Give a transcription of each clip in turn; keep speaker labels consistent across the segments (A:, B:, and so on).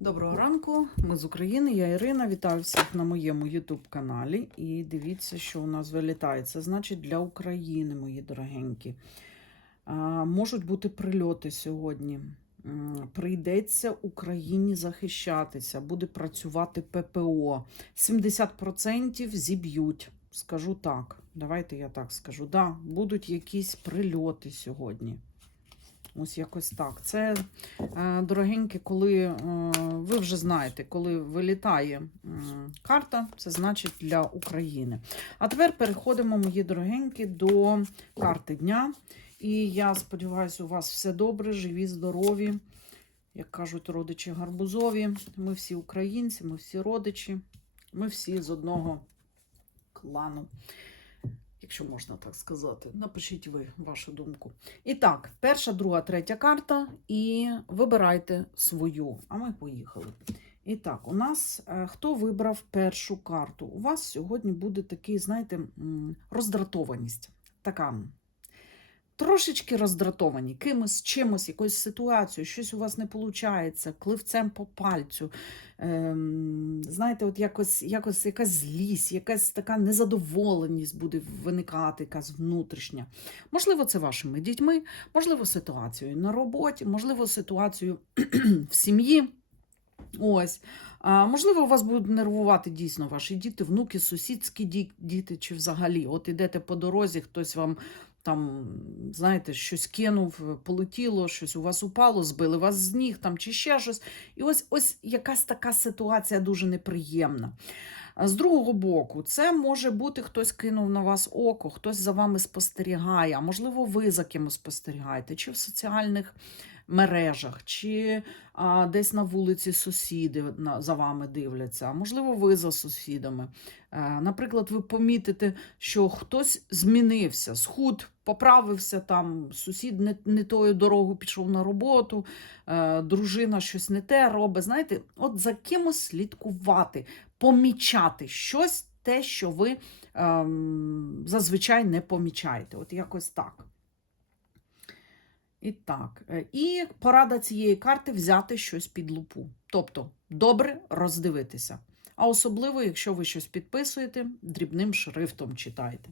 A: Доброго ранку, ми з України, я Ірина. Вітаю всіх на моєму YouTube каналі. І дивіться, що у нас вилітає. Це значить для України, мої дорогенькі. Можуть бути прильоти сьогодні. Прийдеться Україні захищатися, буде працювати ППО. 70% зіб'ють. Скажу так. Давайте я так скажу. Да, будуть якісь прильоти сьогодні. Ось якось так. Це, е, дорогенькі, коли е, ви вже знаєте, коли вилітає карта, це значить для України. А тепер переходимо, мої дорогенькі, до карти дня. І я сподіваюся, у вас все добре, живі, здорові. Як кажуть родичі гарбузові. Ми всі українці, ми всі родичі, ми всі з одного клану. Якщо можна так сказати, напишіть ви вашу думку. І так, перша, друга, третя карта, і вибирайте свою. А ми поїхали. І так, у нас е, хто вибрав першу карту? У вас сьогодні буде такий, знаєте, роздратованість. Така трошечки роздратовані кимось, чимось, якоюсь ситуацією, щось у вас не виходить, кливцем по пальцю. Ем, знаєте, от якось, якось якась злість, якась така незадоволеність буде виникати, якась внутрішня. Можливо, це вашими дітьми, можливо, ситуацією на роботі, можливо, ситуацією в сім'ї. Ось. А, можливо, вас будуть нервувати дійсно ваші діти, внуки, сусідські діти, чи взагалі. От ідете по дорозі, хтось вам там, знаєте, щось кинув, полетіло, щось у вас упало, збили вас з ніг там, чи ще щось. І ось, ось якась така ситуація дуже неприємна. З другого боку, це може бути хтось кинув на вас око, хтось за вами спостерігає, а можливо, ви за кимось спостерігаєте, чи в соціальних мережах, чи а, десь на вулиці сусіди за вами дивляться, а можливо, ви за сусідами. Е, наприклад, ви помітите, що хтось змінився, схуд поправився, там сусід не, не тою дорогу пішов на роботу, е, дружина щось не те робить. Знаєте, от за кимось слідкувати, помічати щось, те, що ви ем, зазвичай не помічаєте. От якось так. І так, е, і порада цієї карти взяти щось під лупу. Тобто добре роздивитися. А особливо, якщо ви щось підписуєте, дрібним шрифтом читайте.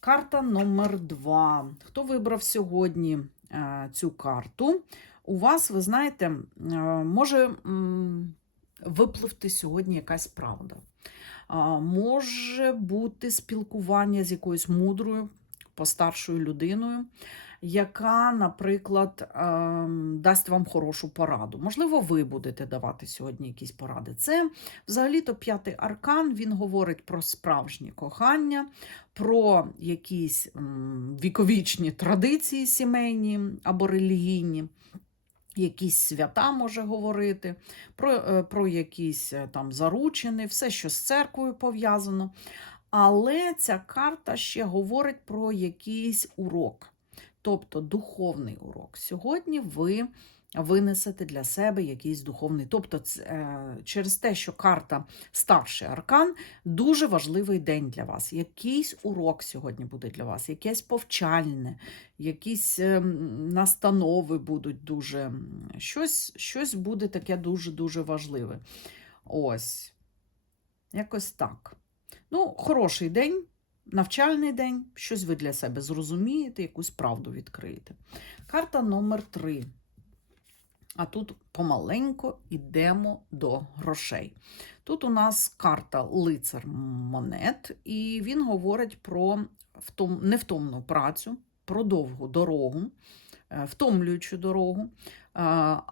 A: Карта номер два. Хто вибрав сьогодні е, цю карту? У вас, ви знаєте, може випливти сьогодні якась правда. Може бути спілкування з якоюсь мудрою, постаршою людиною, яка, наприклад, ем, дасть вам хорошу пораду. Можливо, ви будете давати сьогодні якісь поради. Це взагалі-то п'ятий аркан. Він говорить про справжнє кохання, про якісь віковічні традиції сімейні або релігійні. Якісь свята може говорити, про, е, про якісь е, там заручини, все, що з церквою пов'язано. Але ця карта ще говорить про якийсь урок, тобто духовний урок. Сьогодні ви винесете для себе якийсь духовний. Тобто, е, через те, що карта старший аркан, дуже важливий день для вас. Якийсь урок сьогодні буде для вас, якесь повчальне, якісь ем, настанови будуть дуже. Щось, щось буде таке дуже-дуже важливе. Ось. Якось так. Ну, хороший день, навчальний день, щось ви для себе зрозумієте, якусь правду відкриєте. Карта номер три. А тут помаленько йдемо до грошей. Тут у нас карта лицар монет, і він говорить про втом, невтомну працю, про довгу дорогу, е, втомлюючу дорогу.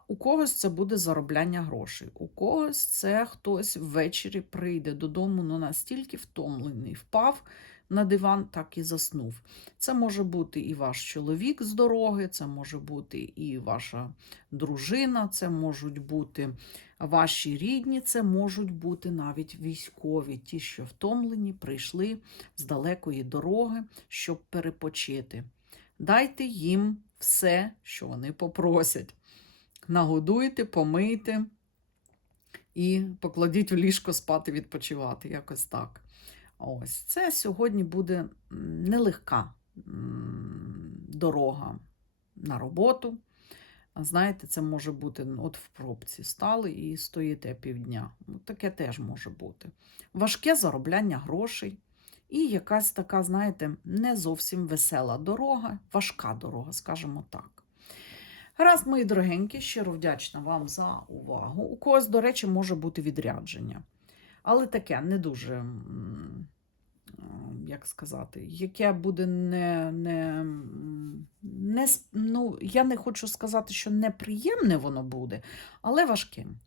A: У когось це буде заробляння грошей, у когось це хтось ввечері прийде додому ну, настільки втомлений, впав на диван, так і заснув. Це може бути і ваш чоловік з дороги, це може бути і ваша дружина, це можуть бути ваші рідні, це можуть бути навіть військові, ті, що втомлені, прийшли з далекої дороги, щоб перепочити. Дайте їм все, що вони попросять. Нагодуйте, помийте і покладіть в ліжко спати, відпочивати. Якось так. Ось це сьогодні буде нелегка дорога на роботу. Знаєте, це може бути ну, от в пробці стали і стоїте півдня. Таке теж може бути. Важке заробляння грошей. І якась така, знаєте, не зовсім весела дорога, важка дорога, скажімо так. Гаразд, мої дорогенькі, щиро вдячна вам за увагу. У когось, до речі, може бути відрядження. Але таке не дуже, як сказати, яке буде не, не, не ну, я не хочу сказати, що неприємне воно буде, але важким.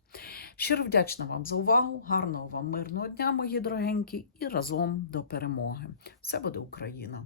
A: Щиро вдячна вам за увагу. Гарного вам мирного дня, мої дорогенькі, і разом до перемоги. Все буде Україна!